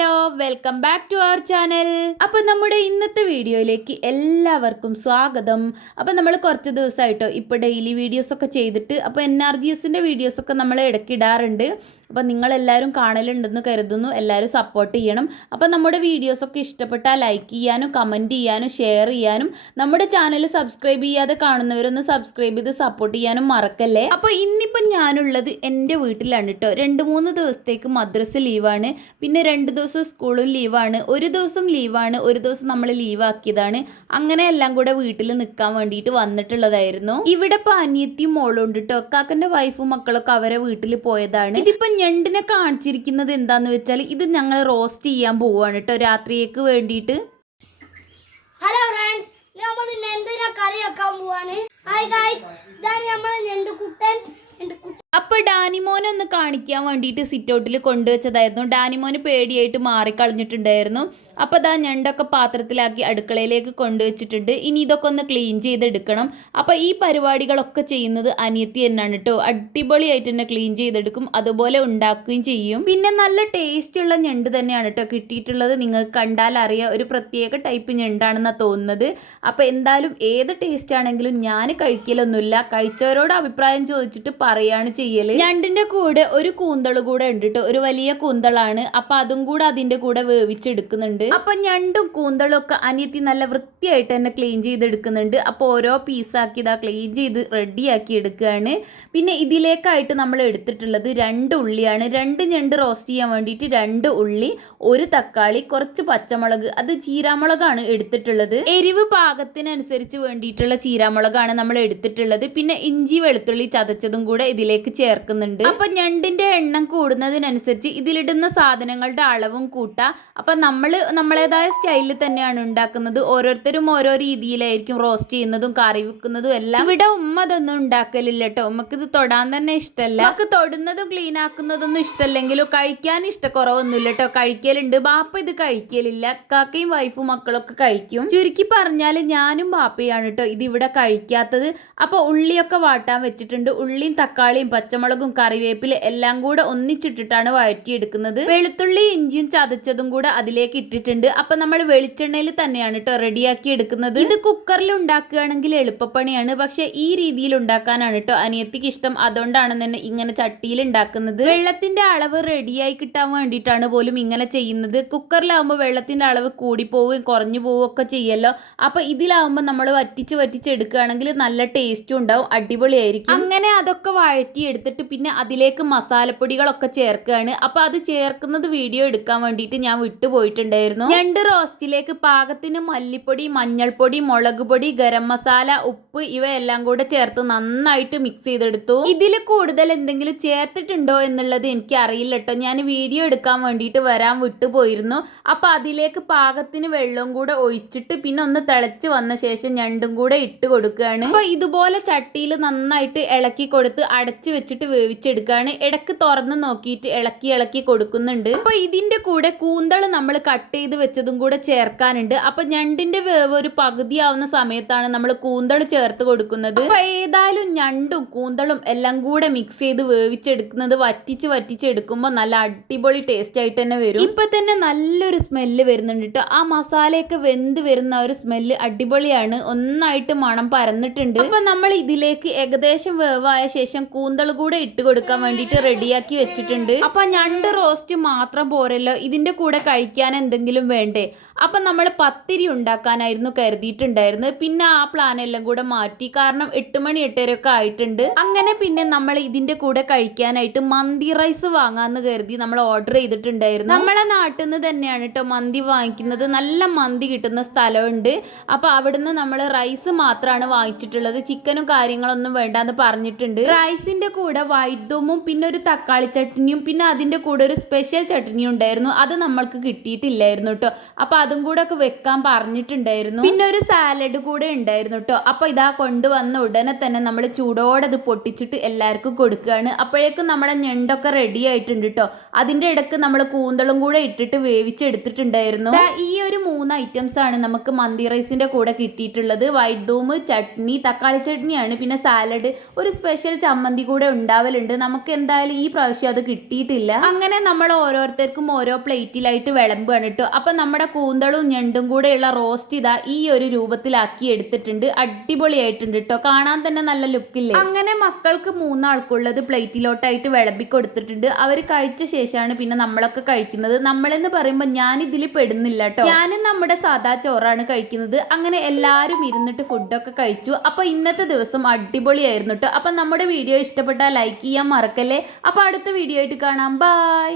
Hello welcome back to our channel അപ്പോൾ നമ്മുടെ ഇന്നത്തെ വീഡിയോയിലേക്ക് എല്ലാവർക്കും സ്വാഗതം. അപ്പോൾ നമ്മൾ കുറച്ച് ദിവസമായിട്ടോ ഇപ്പോൾ ഡെയിലി വീഡിയോസ് ഒക്കെ ചെയ്തിട്ട് അപ്പോൾ എൻ ആർ ജി എസിന്റെ വീഡിയോസൊക്കെ നമ്മൾ ഇടയ്ക്കിടാറുണ്ട് അപ്പോൾ നിങ്ങളെല്ലാവരും കാണലുണ്ടെന്ന് കരുതുന്നു. എല്ലാവരും സപ്പോർട്ട് ചെയ്യണം. അപ്പോൾ നമ്മുടെ വീഡിയോസൊക്കെ ഇഷ്ടപ്പെട്ടാൽ ലൈക്ക് ചെയ്യാനും കമന്റ് ചെയ്യാനും ഷെയർ ചെയ്യാനും നമ്മുടെ ചാനൽ സബ്സ്ക്രൈബ് ചെയ്യാതെ കാണുന്നവരൊന്ന് സബ്സ്ക്രൈബ് ചെയ്ത് സപ്പോർട്ട് ചെയ്യാനും മറക്കല്ലേ? അപ്പോൾ ഇന്നിപ്പം ഞാനുള്ളത് എന്റെ വീട്ടിലാണ് കേട്ടോ രണ്ട് മൂന്ന് ദിവസത്തേക്ക് മദ്രസ ലീവാണ് പിന്നെ രണ്ട് ദിവസം സ്കൂളും ലീവാണ് ഒരു ദിവസം ലീവാണ് ഒരു ദിവസം നമ്മൾ ലീവാക്കിയതാണ് അങ്ങനെ എല്ലാം കൂടെ വീട്ടിൽ നിൽക്കാൻ വേണ്ടിയിട്ട് വന്നിട്ടുള്ളതായിരുന്നു. ഇവിടെ ഇപ്പം അനിയത്തിയും മോളും ഉണ്ട് കേട്ടോ കാക്കന്റെ വൈഫും മക്കളൊക്കെ അവരെ വീട്ടിൽ പോയതാണ്. ഇതിപ്പം ഞണ്ടിനെ കാണിച്ചിരിക്കുന്നത് എന്താന്ന് വെച്ചാൽ ഇത് ഞങ്ങൾ റോസ്റ്റ് ചെയ്യാൻ പോവാണ് കേട്ടോ രാത്രിയേക്ക് വേണ്ടിയിട്ട്. ഹലോ ഫ്രണ്ട്സ് നമ്മൾ എന്തിനാ കറി വെക്കാൻ പോവാണ് ഹായ് ഗായ്സ് ഇതാണ് നമ്മളെ ഞണ്ടുകുട്ടൻ അപ്പൊ ഡാനിമോനെ ഒന്ന് കാണിക്കാൻ വേണ്ടിയിട്ട് സിറ്റൗട്ടിൽ കൊണ്ടുവച്ചതായിരുന്നു. ഡാനിമോന് പേടിയായിട്ട് മാറിക്കളഞ്ഞിട്ടുണ്ടായിരുന്നു. അപ്പോൾ അതാ ഞണ്ടൊക്കെ പാത്രത്തിലാക്കി അടുക്കളയിലേക്ക് കൊണ്ടുവച്ചിട്ടുണ്ട്. ഇനി ഇതൊക്കെ ഒന്ന് ക്ലീൻ ചെയ്തെടുക്കണം. അപ്പോൾ ഈ പരിപാടികളൊക്കെ ചെയ്യുന്നത് അനിയത്തി തന്നെയാണ് കേട്ടോ അടിപൊളിയായിട്ട് തന്നെ ക്ലീൻ ചെയ്തെടുക്കും. അതുപോലെ ഉണ്ടാക്കുകയും ചെയ്യും. പിന്നെ നല്ല ടേസ്റ്റ് ഉള്ള ഞണ്ട് തന്നെയാണ് കേട്ടോ കിട്ടിയിട്ടുള്ളത്. നിങ്ങൾക്ക് കണ്ടാൽ അറിയാം. ഒരു പ്രത്യേക ടൈപ്പ് ഞണ്ടാണെന്നാണ് തോന്നുന്നത്. അപ്പോൾ എന്തായാലും ഏത് ടേസ്റ്റ് ആണെങ്കിലും ഞാൻ കഴിക്കലൊന്നുമില്ല. കഴിച്ചവരോട് അഭിപ്രായം ചോദിച്ചിട്ട് പറയുകയാണ് ചെയ്യൽ. ഞണ്ടിന്റെ കൂടെ ഒരു കൂന്തൾ കൂടെ ഉണ്ട് കേട്ടോ ഒരു വലിയ കൂന്തളാണ്. അപ്പൊ അതും കൂടെ അതിന്റെ കൂടെ വേവിച്ചെടുക്കുന്നുണ്ട്. അപ്പൊ ഞണ്ടും കൂന്തളും ഒക്കെ അനിയത്തി നല്ല വൃത്തിയായിട്ട് തന്നെ ക്ലീൻ ചെയ്തെടുക്കുന്നുണ്ട്. അപ്പൊ ഓരോ പീസാക്കി ഇതാ ക്ലീൻ ചെയ്ത് റെഡിയാക്കി എടുക്കുകയാണ്. പിന്നെ ഇതിലേക്കായിട്ട് നമ്മൾ എടുത്തിട്ടുള്ളത് രണ്ട് ഉള്ളിയാണ്. രണ്ട് ഞണ്ട് റോസ്റ്റ് ചെയ്യാൻ വേണ്ടിയിട്ട് രണ്ട് ഉള്ളി ഒരു തക്കാളി കുറച്ച് പച്ചമുളക്. അത് ചീരാമുളകാണ് എടുത്തിട്ടുള്ളത്. എരിവ് പാകത്തിനനുസരിച്ച് വേണ്ടിയിട്ടുള്ള ചീരാമുളകാണ് നമ്മൾ എടുത്തിട്ടുള്ളത്. പിന്നെ ഇഞ്ചി വെളുത്തുള്ളി ചതച്ചതും കൂടെ ഇതിലേക്ക് ചേർക്കുന്നുണ്ട്. അപ്പൊ ഞണ്ടിന്റെ എണ്ണം കൂടുന്നതിനനുസരിച്ച് ഇതിലിടുന്ന സാധനങ്ങളുടെ അളവും കൂട്ട. അപ്പൊ നമ്മൾ നമ്മളേതായ സ്റ്റൈലിൽ തന്നെയാണ് ഉണ്ടാക്കുന്നത്. ഓരോരുത്തരും ഓരോ രീതിയിലായിരിക്കും റോസ്റ്റ് ചെയ്യുന്നതും കറി വെക്കുന്നതും എല്ലാം. ഇവിടെ ഉമ്മ അതൊന്നും ഉണ്ടാക്കലില്ല കേട്ടോ ഉമ്മക്ക് ഇത് തൊടാൻ തന്നെ ഇഷ്ടമല്ല നമുക്ക് തൊടുന്നതും ക്ലീൻ ആക്കുന്നതൊന്നും ഇഷ്ടമല്ലെങ്കിലും കഴിക്കാൻ ഇഷ്ടക്കുറവൊന്നുമില്ല കേട്ടോ കഴിക്കലുണ്ട്. ബാപ്പ ഇത് കഴിക്കലില്ല. കാക്കയും വൈഫും മക്കളൊക്കെ കഴിക്കും. ചുരുക്കി പറഞ്ഞാൽ ഞാനും ബാപ്പയാണ് കേട്ടോ ഇത് ഇവിടെ കഴിക്കാത്തത്. അപ്പൊ ഉള്ളിയൊക്കെ വാട്ടാൻ വെച്ചിട്ടുണ്ട്. ഉള്ളിയും തക്കാളിയും പച്ചമുളകും കറിവേപ്പില എല്ലാം കൂടെ ഒന്നിച്ചിട്ടിട്ടാണ് വഴറ്റിയെടുക്കുന്നത്. വെളുത്തുള്ളി ഇഞ്ചിയും ചതച്ചതും കൂടെ അതിലേക്ക് ഇട്ടിട്ടുണ്ട്. അപ്പൊ നമ്മൾ വെളിച്ചെണ്ണയിൽ തന്നെയാണ് കേട്ടോ റെഡിയാക്കി എടുക്കുന്നത്. ഇത് കുക്കറിൽ ഉണ്ടാക്കുകയാണെങ്കിൽ എളുപ്പപ്പണിയാണ്. പക്ഷെ ഈ രീതിയിൽ ഉണ്ടാക്കാനാണ് കേട്ടോ അനിയത്തിക്ക് ഇഷ്ടം. അതുകൊണ്ടാണ് തന്നെ ഇങ്ങനെ ചട്ടിയിൽ ഉണ്ടാക്കുന്നത്. വെള്ളത്തിന്റെ അളവ് റെഡിയായി കിട്ടാൻ വേണ്ടിയിട്ടാണ് പോലും ഇങ്ങനെ ചെയ്യുന്നത്. കുക്കറിലാവുമ്പോൾ വെള്ളത്തിന്റെ അളവ് കൂടി പോവുകയും കുറഞ്ഞു പോവുകയും ഒക്കെ ചെയ്യല്ലോ. അപ്പൊ ഇതിലാവുമ്പോൾ നമ്മൾ വറ്റിച്ച് വറ്റിച്ച് എടുക്കുകയാണെങ്കിൽ നല്ല ടേസ്റ്റും ഉണ്ടാവും അടിപൊളിയായിരിക്കും. അങ്ങനെ അതൊക്കെ വഴറ്റി എടുത്തിട്ട് പിന്നെ അതിലേക്ക് മസാലപ്പൊടികളൊക്കെ ചേർക്കുകയാണ്. അപ്പോൾ അത് ചേർക്കുന്നത് വീഡിയോ എടുക്കാൻ വേണ്ടിയിട്ട് ഞാൻ വിട്ടുപോയിട്ടുണ്ടായിരുന്നു രണ്ട് റോസ്റ്റിലേക്ക് പാകത്തിന് മല്ലിപ്പൊടി മഞ്ഞൾപ്പൊടി മുളക് പൊടി ഗരം മസാല ഉപ്പ് ഇവയെല്ലാം കൂടെ ചേർത്ത് നന്നായിട്ട് മിക്സ് ചെയ്തെടുത്തു. ഇതിൽ കൂടുതൽ എന്തെങ്കിലും ചേർത്തിട്ടുണ്ടോ എന്നുള്ളത് എനിക്ക് അറിയില്ല കേട്ടോ ഞാൻ വീഡിയോ എടുക്കാൻ വേണ്ടിയിട്ട് വരാൻ വിട്ടുപോയിരുന്നു അപ്പോൾ അതിലേക്ക് പാകത്തിന് വെള്ളം കൂടെ ഒഴിച്ചിട്ട് പിന്നെ ഒന്ന് തിളച്ച് വന്ന ശേഷം ഞണ്ടും കൂടെ ഇട്ട് കൊടുക്കുകയാണ്. അപ്പോൾ ഇതുപോലെ ചട്ടിയിൽ നന്നായിട്ട് ഇളക്കി കൊടുത്ത് അടച്ചു വെച്ചിട്ട് വേവിച്ചെടുക്കുകയാണ് ഇടയ്ക്ക് തുറന്ന് നോക്കിയിട്ട് ഇളക്കി ഇളക്കി കൊടുക്കുന്നുണ്ട്. അപ്പൊ ഇതിന്റെ കൂടെ കൂന്തൾ നമ്മൾ കട്ട് ചെയ്ത് വെച്ചതും കൂടെ ചേർക്കാനുണ്ട്. അപ്പൊ ഞണ്ടിന്റെ വേവ് ഒരു പകുതിയാവുന്ന സമയത്താണ് നമ്മൾ കൂന്തൾ ചേർത്ത് കൊടുക്കുന്നത്. അപ്പൊ ഏതായാലും ഞണ്ടും കൂന്തളും എല്ലാം കൂടെ മിക്സ് ചെയ്ത് വേവിച്ചെടുക്കുന്നത് വറ്റിച്ച് വറ്റിച്ചെടുക്കുമ്പോൾ നല്ല അടിപൊളി ടേസ്റ്റ് ആയിട്ട് തന്നെ വരും. ഇപ്പൊ തന്നെ നല്ലൊരു സ്മെല്ല് വരുന്നുണ്ട് കേട്ടോ ആ മസാലയൊക്കെ വെന്ത് വരുന്ന ഒരു സ്മെല്ല് അടിപൊളിയാണ്. ഒന്നായിട്ട് മണം പരന്നിട്ടുണ്ട്. അപ്പൊ നമ്മൾ ഇതിലേക്ക് ഏകദേശം വേവായ ശേഷം കൂന്തൾ കൂടെ ഇട്ട് കൊടുക്കാൻ വേണ്ടിയിട്ട് റെഡിയാക്കി വെച്ചിട്ടുണ്ട്. അപ്പൊ ഞണ്ട് റോസ്റ്റ് മാത്രം പോരല്ലോ. ഇതിന്റെ കൂടെ കഴിക്കാൻ എന്തെങ്കിലും വേണ്ടേ? അപ്പൊ നമ്മൾ പത്തിരി ഉണ്ടാക്കാനായിരുന്നു കരുതിയിട്ടുണ്ടായിരുന്നത് പിന്നെ ആ പ്ലാൻ എല്ലാം കൂടെ മാറ്റി. കാരണം എട്ട് മണി എട്ടരയൊക്കെ ആയിട്ടുണ്ട്. അങ്ങനെ പിന്നെ നമ്മൾ ഇതിന്റെ കൂടെ കഴിക്കാനായിട്ട് മന്തി റൈസ് വാങ്ങാന്ന് കരുതി നമ്മൾ ഓർഡർ ചെയ്തിട്ടുണ്ടായിരുന്നു. നമ്മളെ നാട്ടിൽ നിന്ന് തന്നെയാണ് കേട്ടോ മന്തി വാങ്ങിക്കുന്നത്. നല്ല മന്തി കിട്ടുന്ന സ്ഥലമുണ്ട്. അപ്പൊ അവിടുന്ന് നമ്മൾ റൈസ് മാത്രമാണ് വാങ്ങിച്ചിട്ടുള്ളത്. ചിക്കനും കാര്യങ്ങളൊന്നും വേണ്ടാന്ന് പറഞ്ഞിട്ടുണ്ട്. റൈസിന്റെ കൂടെ വൈദ്യവും പിന്നെ ഒരു തക്കാളി ചട്നിയും പിന്നെ അതിന്റെ കൂടെ ഒരു സ്പെഷ്യൽ ചട്ടിനി ഉണ്ടായിരുന്നു. അത് നമ്മൾക്ക് കിട്ടിയിട്ടില്ലായിരുന്നു കേട്ടോ അപ്പൊ അതും കൂടെ ഒക്കെ വെക്കാൻ പറഞ്ഞിട്ടുണ്ടായിരുന്നു. പിന്നെ ഒരു സാലഡ് കൂടെ ഉണ്ടായിരുന്നു കേട്ടോ അപ്പൊ ഇതാ കൊണ്ടുവന്ന ഉടനെ തന്നെ നമ്മൾ ചൂടോടെ അത് പൊട്ടിച്ചിട്ട് എല്ലാവർക്കും കൊടുക്കുകയാണ്. അപ്പോഴേക്കും നമ്മുടെ ഞണ്ടൊക്കെ റെഡി ആയിട്ടുണ്ട് കേട്ടോ അതിന്റെ ഇടയ്ക്ക് നമ്മൾ കൂന്തളും കൂടെ ഇട്ടിട്ട് വേവിച്ചെടുത്തിട്ടുണ്ടായിരുന്നു. ഈ ഒരു മൂന്ന് ഐറ്റംസ് ആണ് നമുക്ക് മന്തി റൈസിന്റെ കൂടെ കിട്ടിയിട്ടുള്ളത്. വൈറ്റ് ദൂമ് ചട്നി തക്കാളി ചട്നിയാണ്. പിന്നെ സാലഡ് ഒരു സ്പെഷ്യൽ ചമ്മന്തി കൂടെ കൂടെ ഉണ്ടാവലുണ്ട്. നമുക്ക് എന്തായാലും ഈ പ്രാവശ്യം അത് കിട്ടിയിട്ടില്ല. അങ്ങനെ നമ്മൾ ഓരോരുത്തർക്കും ഓരോ പ്ലേറ്റിലായിട്ട് വിളമ്പുകയാണ് കേട്ടോ. അപ്പൊ നമ്മുടെ കൂന്തളും ഞണ്ടും കൂടെയുള്ള റോസ്റ്റ് ഇതാ ഈ ഒരു രൂപത്തിലാക്കി എടുത്തിട്ടുണ്ട്. അടിപൊളിയായിട്ടുണ്ട് കേട്ടോ. കാണാൻ തന്നെ നല്ല ലുക്കില്ലേ? അങ്ങനെ മക്കൾക്ക് മൂന്നാൾക്കുള്ളത് പ്ലേറ്റിലോട്ടായിട്ട് വിളമ്പി കൊടുത്തിട്ടുണ്ട് അവർ കഴിച്ച ശേഷമാണ് പിന്നെ നമ്മളൊക്കെ കഴിക്കുന്നത്. നമ്മളെന്ന് പറയുമ്പോൾ ഞാൻ ഇതിൽ പെടുന്നില്ല കേട്ടോ. ഞാനും നമ്മുടെ സാധാ ചോറാണ് കഴിക്കുന്നത്. അങ്ങനെ എല്ലാവരും ഇരുന്നിട്ട് ഫുഡൊക്കെ കഴിച്ചു. അപ്പൊ ഇന്നത്തെ ദിവസം അടിപൊളിയായിരുന്നു കേട്ടോ. അപ്പൊ നമ്മുടെ വീഡിയോ ഇഷ്ടപ്പെട്ടാൽ ലൈക്ക് ചെയ്യാൻ മറക്കല്ലേ? അപ്പൊ അടുത്ത വീഡിയോ ആയിട്ട് കാണാം. ബൈ